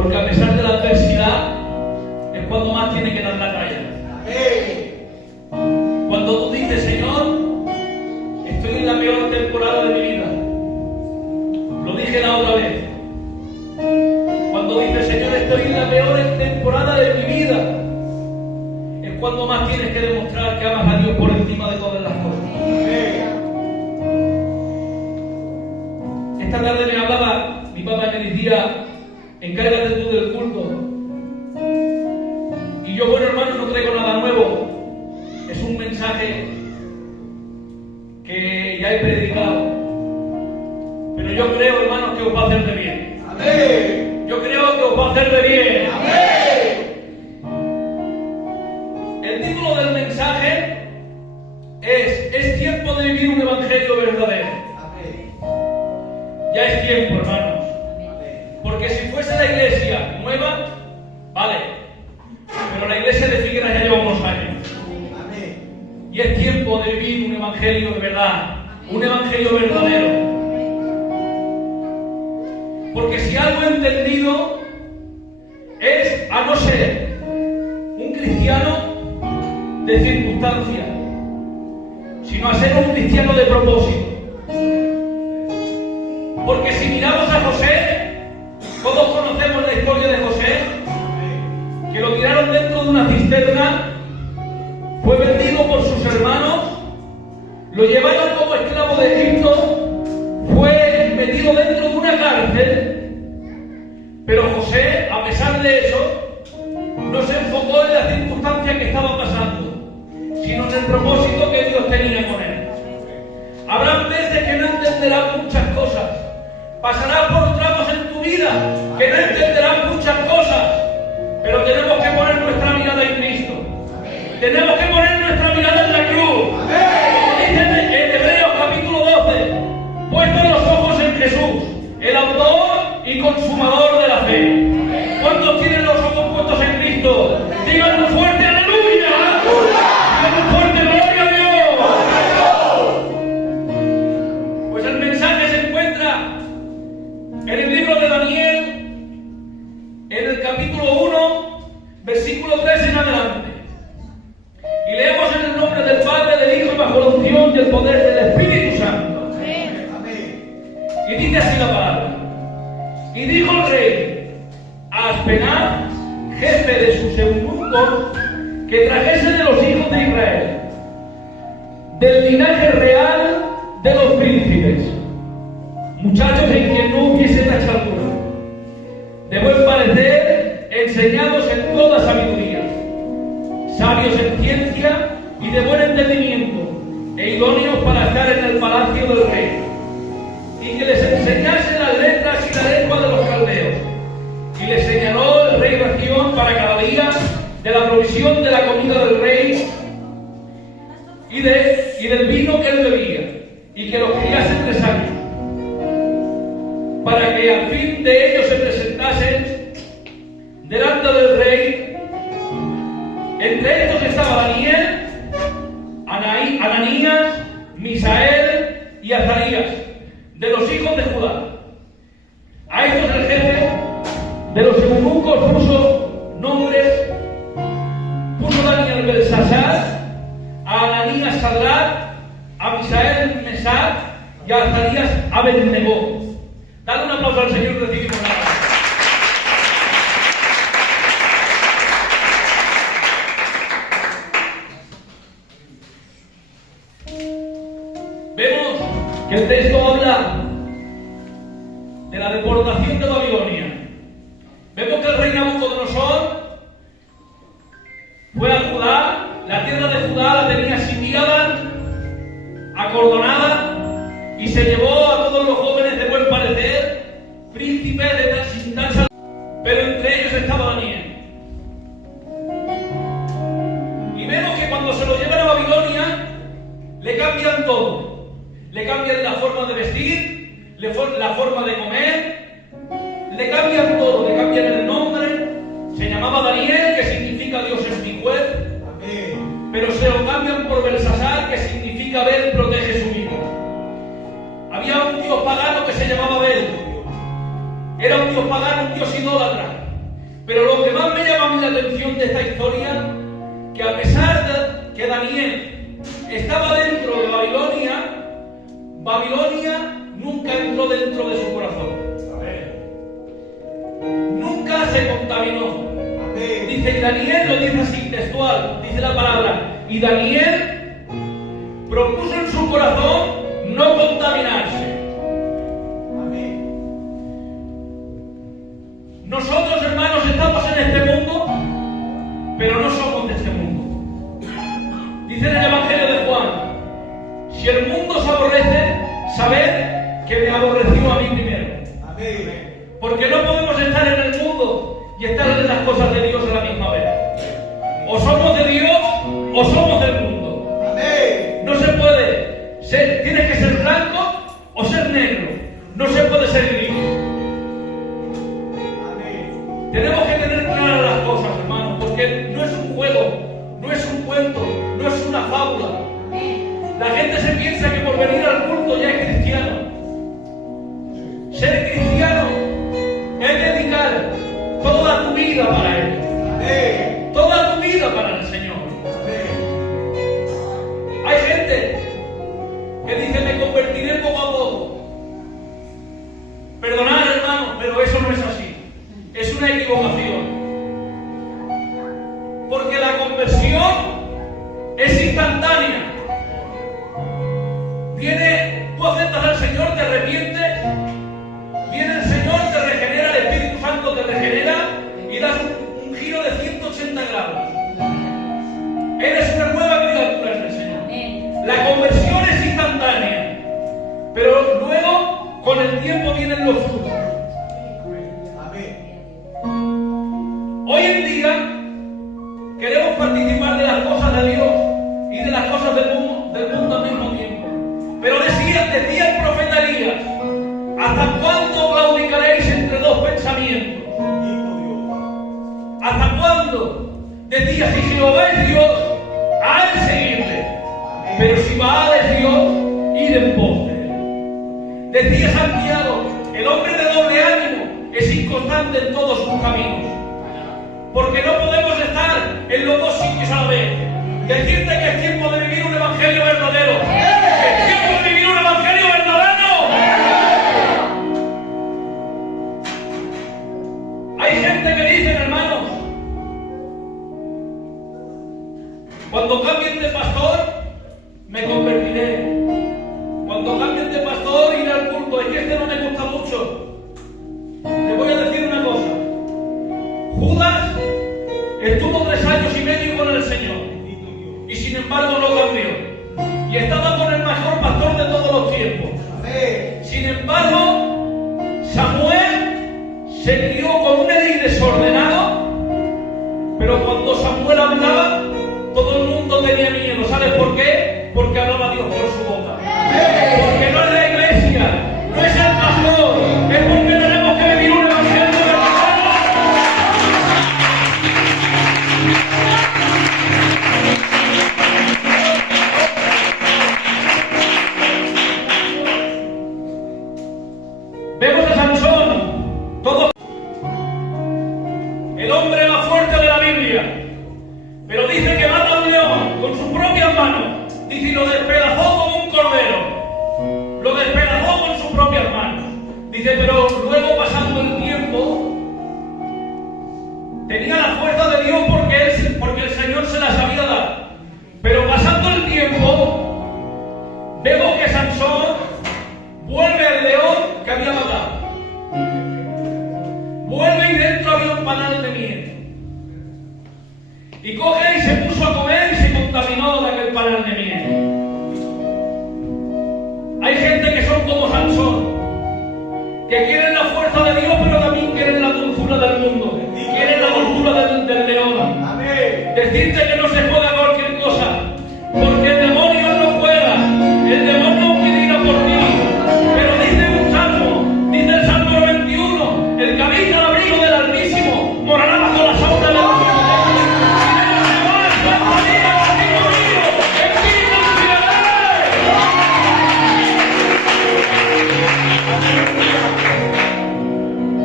Porque a pesar de la adversidad, es cuando más tiene que dar la talla. Cuando tú dices, Señor, estoy en la peor temporada de mi vida. Lo dije la otra vez. Cuando dices, Señor, estoy en la peor temporada de mi vida, es cuando más tienes que demostrar que amas a Dios por encima de todas las cosas. Esta tarde me hablaba, mi papá me decía, encárgate tú del culto. Y yo, bueno, hermano, no traigo nada nuevo. Es un mensaje que ya he predicado. Pero yo creo, hermanos, que os va a hacer de bien. Amén. Yo creo que os va a hacer de bien. Amén. El título del mensaje es tiempo de vivir un evangelio verdadero. Amén. Ya es tiempo, hermanos. Porque si fuese la iglesia nueva, vale. Pero la iglesia de Figueras ya lleva unos años. Amén. Y es tiempo de vivir un evangelio de verdad. Un evangelio verdadero. Porque si algo he entendido es a no ser un cristiano de circunstancia, sino a ser un cristiano de propósito. Porque si miramos a José, todos conocemos la historia de José, que lo tiraron dentro de una cisterna, fue vendido por sus hermanos, lo llevaron como esclavo de Egipto, fue metido dentro de una cárcel, pero José, a pesar de eso, no se enfocó en la circunstancia que estaba pasando, sino en el propósito que Dios tenía con él. Habrán veces que no entenderás muchas cosas, pasarás por tramos en tu vida que no entenderás muchas cosas, pero tenemos que poner nuestra mirada en Cristo. Tenemos que poner nuestra mirada en la cruz. Como dice en Hebreos capítulo 12, puestos los ojos en Jesús, el autor y consumador de la fe. ¿Cuántos tienen los ojos puestos en Cristo? Digan un fuerte aleluya. Digan un fuerte gloria a Dios. Pues el mensaje se encuentra en el libro de Daniel, en el capítulo 1, versículo 3 en adelante. Y leemos en el nombre del Padre, del Hijo, bajo la unción y el poder del Espíritu Santo. Y dice así la palabra. Y dijo el rey a Aspenaz, jefe de sus eunucos, que trajese de los hijos de Israel, del linaje real de los príncipes, muchachos en quien no hubiese tachadura, de buen parecer, enseñados en toda sabiduría, sabios en ciencia y de buen entendimiento, e idóneos para estar en el palacio del rey, y que les enseñase las letras y la lengua de los caldeos. Y les señaló el rey ración para cada día de la provisión de la comida del rey y del vino que él bebía, y que los criase 3 años, para que al fin de ellos se presentasen delante del rey. Entre estos estaba Daniel, Ananías, Misael y Azarías, de los hijos de Judá. A estos el jefe de los eunucos puso nombres, puso Daniel Belsasar, a Ananías Sadrach, a Misael Mesach y a Azarías Abednego. Dale un aplauso al Señor y recibimos la palabra. Vemos que el texto habla de la deportación de Babilonia. Vemos que el rey Nabucodonosor fue a Judá, la tierra de Judá la tenía sitiada, acordonada, y se llevó a todos los jóvenes de buen parecer, príncipes sin tal salud, pero entre ellos estaba Daniel. Y vemos que cuando se lo llevan a Babilonia, le cambian todo. Le cambian la forma de vestir, la forma de comer, le cambian todo, le cambian el nombre. Se llamaba Daniel, que significa Dios es mi juez, pero se lo cambian por Belsasar, que significa Bel protege su vida. Había un dios pagano que se llamaba Bel. Era un dios pagano, un dios idólatra. Pero lo que más me llama a mí la atención de esta historia, que a pesar de que Daniel estaba dentro de Babilonia, Babilonia nunca entró dentro de su corazón. Nunca se contaminó. Dice, y Daniel lo dice así, textual, dice la palabra, y Daniel propuso en su corazón no contaminarse. Nosotros, hermanos, estamos en este mundo, pero no somos de este mundo. Dice en el Evangelio de Juan, si el mundo se aborrece, sabed que me aborreció a mí primero. Porque no podemos estar en el mundo y estar en las cosas de Dios a la misma vez. O somos de Dios o somos del mundo. No se puede ser, tienes que ser blanco o ser negro. No se puede ser gris. Tenemos que tener claras las cosas, hermanos, porque no es un juego, no es un cuento, no es una fábula. La gente se piensa que por venir al culto ya es cristiano. Ser cristiano es dedicar toda tu vida para Él. Toda tu vida para el Señor. Hay gente que dice, me convertiré poco a poco. Perdonad, hermano, pero eso no es así. Es una equivocación. Porque la conversión es instantánea. Tú aceptas al Señor, te arrepientes, viene el Señor, te regenera, el Espíritu Santo te regenera y das un giro de 180 grados. Eres una nueva criatura en el Señor. La conversión es instantánea, pero luego con el tiempo vienen los frutos. Hoy en día queremos participar de las cosas de Dios y de las cosas del mundo al mismo tiempo. Pero decía el profeta Elías, ¿hasta cuándo claudicaréis entre dos pensamientos? ¿Hasta cuándo? Decía, si Jehová es Dios, a Él seguirle. Pero si Baal es Dios, id en pos de Él. Decía Santiago, el hombre de doble ánimo es inconstante en todos sus caminos. Porque no podemos estar en los dos sitios a la vez. Decirte que es tiempo de vivir un evangelio verdadero. Es tiempo de vivir un evangelio verdadero. Hay gente que dice, hermanos, cuando cambien de pastor, me convertiré. Cuando cambien de pastor, iré al culto. Es que este no me gusta mucho. Les voy a decir una cosa. Judas estuvo 3 años y medio con el Señor y sin embargo no cambió y estaba con el mejor pastor de todos los tiempos. Sin embargo, Samuel se crió con un Elí desordenado, pero cuando Samuel hablaba, todo el mundo tenía miedo. ¿Sabes por qué? Porque hablaba Dios por su boca. Porque no es la iglesia, no es el pastor, es porque tenemos que vivir un evangelio. Vemos a Sansón, el hombre más fuerte de la Biblia, pero dice que mata a un león con sus propias manos, dice, y lo despedazó como un cordero, lo despedazó con sus propias manos, dice, pero luego pasando el tiempo, tenía la fuerza de Dios porque el Señor se las había dado, pero pasando el tiempo, vemos que Sansón vuelve al león que había matado. Vuelve y dentro había un panal de miel. Y coge y se puso a comer y se contaminó de aquel panal de miel. Hay gente que son como Sansón, que quieren la fuerza de Dios, pero también quieren la dulzura del mundo. Quieren la dulzura del león. Decirte que no se juega cualquier cosa, porque el demonio no juega. El demonio pedirá por ti. Pero dice un salmo, dice el Salmo 91, el que habita al abrigo del Altísimo morará bajo la sombra del Altísimo.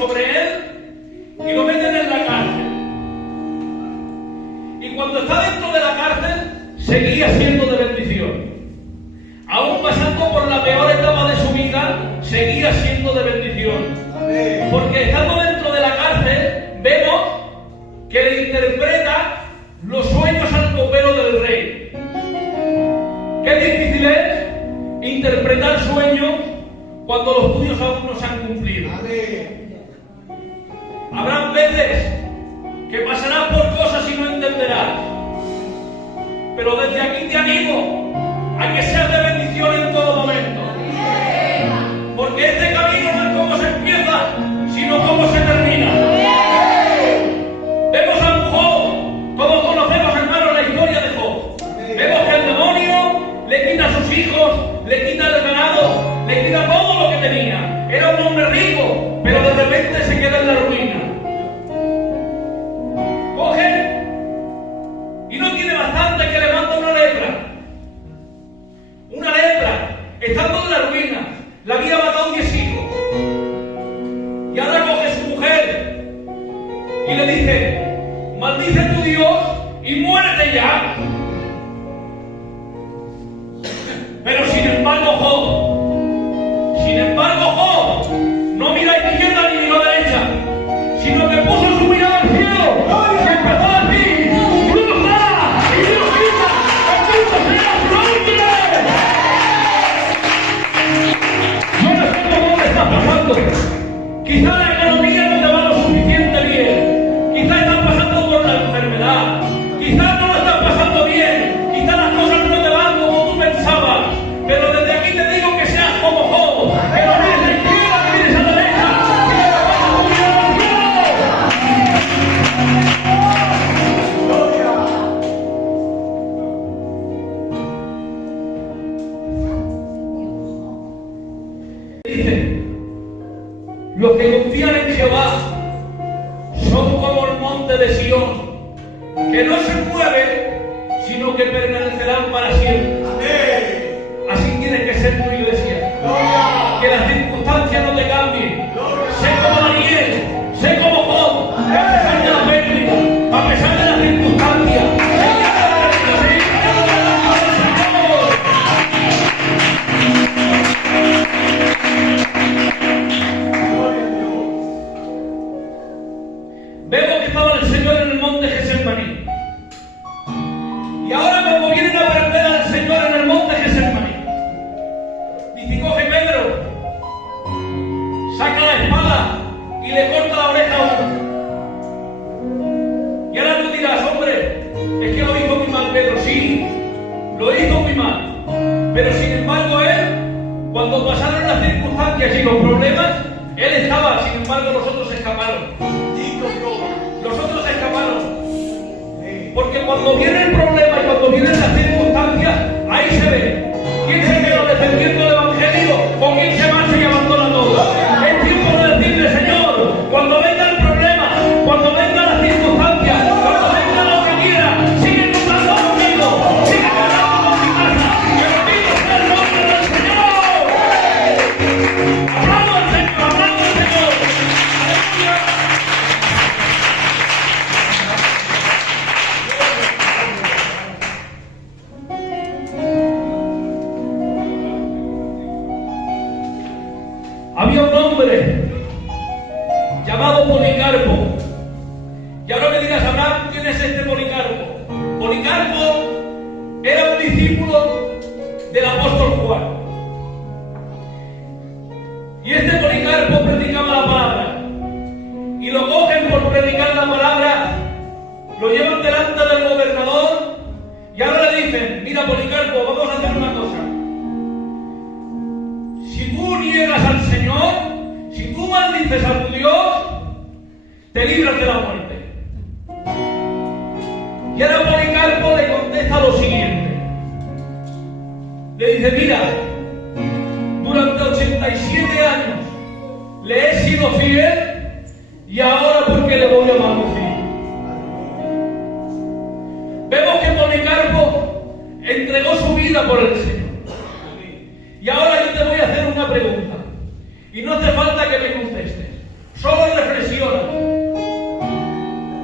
sobre él y lo meten en la cárcel. Y cuando está dentro de la cárcel, seguía siendo de bendición. Aún pasando por la peor etapa de su vida, seguía siendo de bendición. Amén. Porque estando dentro de la cárcel, vemos que le interpreta los sueños al copero del rey. Qué difícil es interpretar sueños cuando los tuyos aún no se han cumplido. Amén. Habrán veces que pasarás por cosas y no entenderás. Pero desde aquí te animo a que seas de bendición en todo momento. Porque este camino no es cómo se empieza, sino cómo se termina. Vemos a un Job, todos conocemos, hermanos, la historia de Job. Vemos que el demonio le quita a sus hijos, le quita el ganado, le quita todo lo que tenía. Era un hombre rico, pero de repente se queda en la ruina. Coge y no tiene bastante que le manda una lepra. Una lepra, estando en la ruina, le había matado 10 hijos. Y ahora coge su mujer y le dice: maldice a tu Dios y muérete ya. Pero sin embargo Job no mira a izquierda ni miró a derecha, sino que puso su mirada al cielo y empezó a decir: Dios da y Dios quita, bendito sea su nombre. Yo no sé por dónde estás pasando. Quizá la economía no te va lo suficiente bien, quizá estás pasando por la enfermedad, quizá no lo estás pasando bien, quizá las cosas no te van como tú pensabas, pero desde aquí te digo que seas como Job, que no mires a la izquierda, que mires a la derecha, que te vas a subir al cielo. Dice: los que confían en Jehová son como el monte de Sión, que no se mueve, sino que permanecerán para siempre. Amén. Así tiene que ser tu iglesia. Gloria. Que las circunstancias no te cambien. Gloria. Sé como Daniel, sé como Job, que a pesar de la pérdida, a pesar de las circunstancias, Gloria a Dios. vemos que estaba el Señor en el monte Getsemaní. Y ahora cuando vienen a aprender al Señor en el monte Getsemaní, dice: coge Pedro, saca la espada y le corta la oreja a uno. Y ahora tú dirás: hombre, es que lo hizo muy mal Pedro. Sí, lo hizo muy mal. Pero sin embargo él, cuando pasaron las circunstancias y los problemas, él estaba. Sin embargo los otros escaparon. Bendito Dios. Los otros escaparon. Amén. Porque cuando viene el problema y cuando vienen las circunstancias, ahí se ve quién se queda defendiendo el evangelio o quién se marcha y abandona todo. Es tiempo de decirle: Señor, cuando venga el problema, cuando venga las circunstancias, cuando venga lo que quiera, sigue luchando conmigo, sigue luchando con mi casa, que bendito sea el nombre del Señor. Hablamos al Señor, hablamos al Señor. Aleluya. Había un hombre llamado Policarpo. Y ahora me dirás: Abraham, ¿quién es este Policarpo? Policarpo era un discípulo del apóstol Juan. Y este Policarpo predicaba la palabra. Y lo cogen por predicar la palabra, lo llevan delante del gobernador y ahora le dicen: mira, Policarpo, vamos a hacer una cosa. Si tú niegas al Señor, si tú maldices a tu Dios, te libras de la muerte. Y ahora Policarpo le contesta lo siguiente. Le dice: mira, durante 87 años le he sido fiel y ahora porque le voy a maldecir. Vemos que Policarpo entregó su vida por el Señor. Y ahora yo te voy a hacer una pregunta. Y no hace falta que me contestes. Solo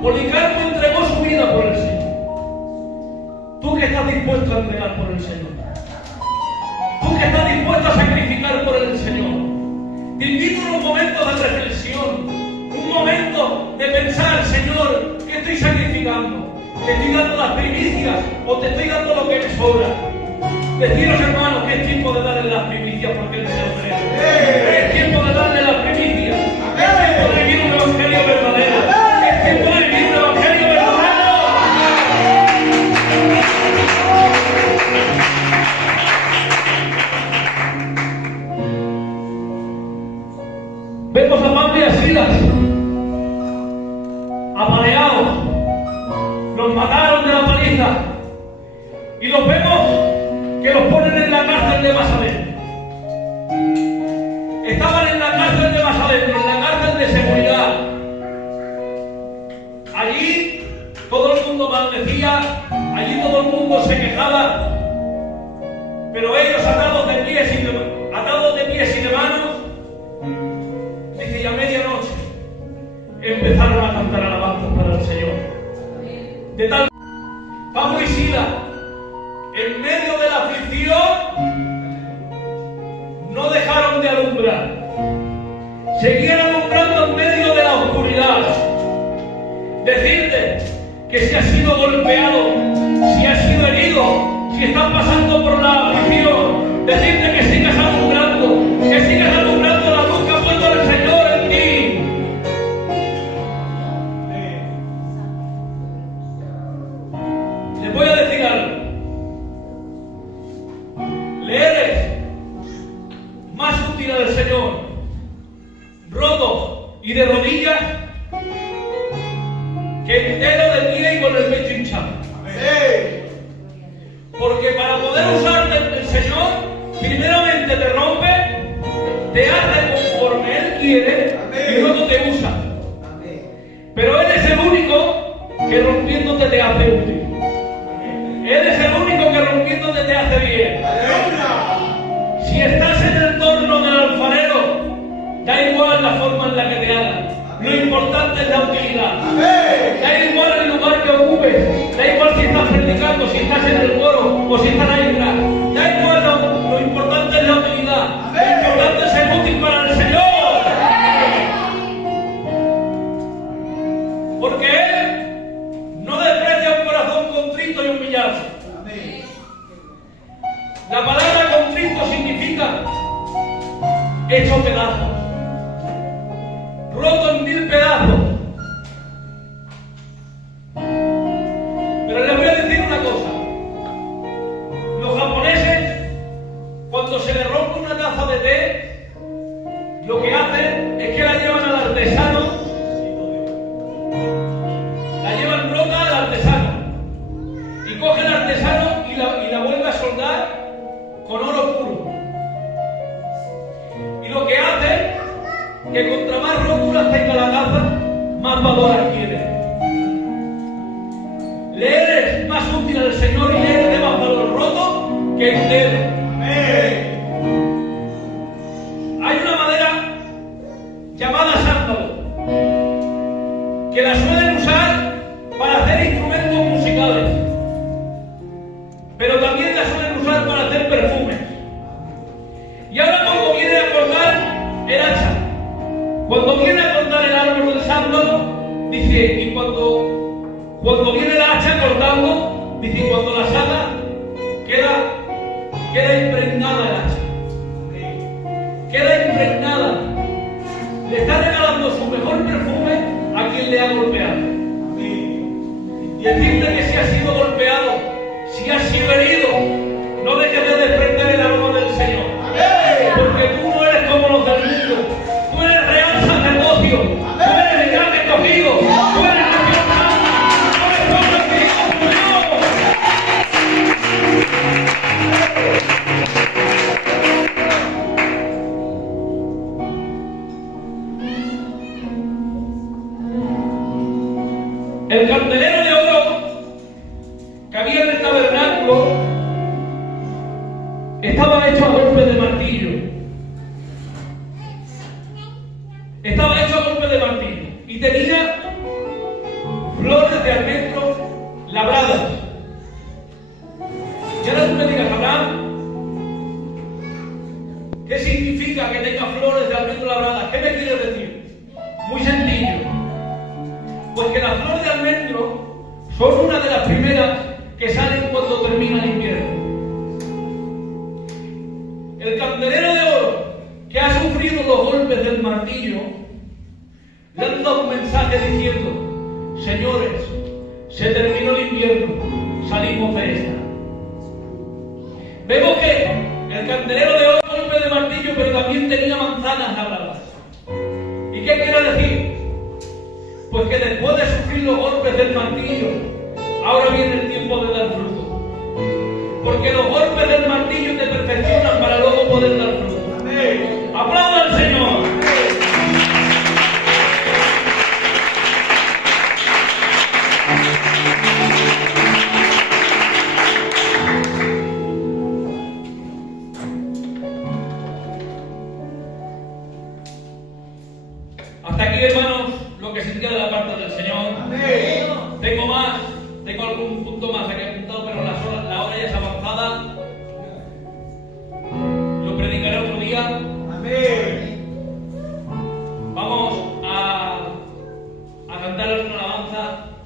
Policarpo entregó su vida por el Señor. ¿Tú qué estás dispuesto a entregar por el Señor? ¿Tú qué estás dispuesto a sacrificar por el Señor? Te invito a un momento de reflexión, un momento de pensar, Señor, ¿qué estoy sacrificando? ¿Te estoy dando las primicias o te estoy dando lo que me sobra? Deciros, hermanos, que es tiempo de darle las primicias porque Él se lo merece. Es tiempo de darle las primicias. Es tiempo de vivir un evangelio verdadero. Es tiempo de vivir un evangelio verdadero. Vemos a Pablo y a Silas apaleados. Los mataron de la paliza. Y los vemos que los ponen en la cárcel de más adentro. Estaban en la cárcel de más adentro, en la cárcel de seguridad. Allí todo el mundo maldecía, allí todo el mundo se quejaba, pero ellos atados de pies y de manos, dice, y a medianoche empezaron a cantar alabanzas para el Señor. De tal Pablo y Silas, en medio de la aflicción, no dejaron de alumbrar. Seguían alumbrando en medio de la oscuridad. Decirte que si has sido golpeado, si has sido herido, si estás pasando por la aflicción, decirte que sigas alumbrando la luz que ha puesto el Señor en ti. Les voy a decir algo. Le eres más útil al Señor roto y de rodillas que entero de pie y con el pecho hinchado. Porque para poder usarte el Señor, primeramente te rompe, te hace conforme Él quiere y luego te usa. Pero Él es el único que rompiéndote te hace útil. Él es el único que rompiéndote te hace bien. Si estás en el torno del alfarero, da igual la forma en la que te haga. Lo importante es la utilidad. Da igual el lugar que ocupes. Da igual si estás predicando, si estás en el coro o si estás ahí atrás. Da igual, lo importante es la utilidad. Lo importante es ser útil para el Señor. Porque Él no desprecia un corazón contrito y humillado. La palabra contrito significa hecho pedazos, roto en 1000 pedazos. Pero les voy a decir una cosa. Los japoneses, cuando se les rompe una taza de té, lo que hacen es que la llevan al artesano, la llevan rota al artesano, y coge el artesano y la vuelve a soldar con oro puro. Y lo que hace, que contra más roturas tenga la taza, más valor adquiere. Le eres más útil al Señor y le eres de más valor roto que entero. Hay una madera llamada sándalo, que la suelen usar para hacer instrumentos musicales, pero también la suelen usar para hacer perfumes. Y ahora cuando viene a cortar el hacha, cuando viene a cortar el árbol del sándalo, dice, y cuando viene la hacha cortando, dice, cuando la saca, queda impregnada el hacha. Queda impregnada. Le está regalando su mejor perfume a quien le ha golpeado. Y decirte que si has sido golpeado, si has sido herido, no dejes de desprender el aroma del Señor. Porque tú no eres como los del mundo. Tú eres real sacerdocio. Tú eres gran escogido. Tú eres nación santa. Tú eres pueblo escogido. El candelero de oro que había en el tabernáculo estaba hecho a golpe de martillo. Estaba hecho a golpe de martillo. Y tenía de almendro labradas. Y ahora tú me digas, Abraham, ¿qué significa que tenga flores de almendro labradas? ¿Qué me quieres decir? Muy sencillo. Pues que las flores de almendro son una de las primeras que salen cuando termina el invierno. El candelero de oro que ha sufrido los golpes del martillo lanza un mensaje diciendo: señores, se terminó el invierno, salimos de esta. Vemos que el candelero de oro golpe de martillo, pero también tenía manzanas labradas. ¿Y qué quiere decir? Pues que después de sufrir los golpes del martillo, ahora viene el tiempo de dar fruto. Porque los golpes del martillo te perfeccionan para luego poder dar fruto. Amén. ¡Aplauda al Señor! Hasta aquí, hermanos, lo que se queda de la parte del Señor. Amén. Tengo más, tengo algún punto más aquí apuntado, pero la hora ya es avanzada. Lo predicaré otro día. Amén. Vamos a cantar alguna alabanza.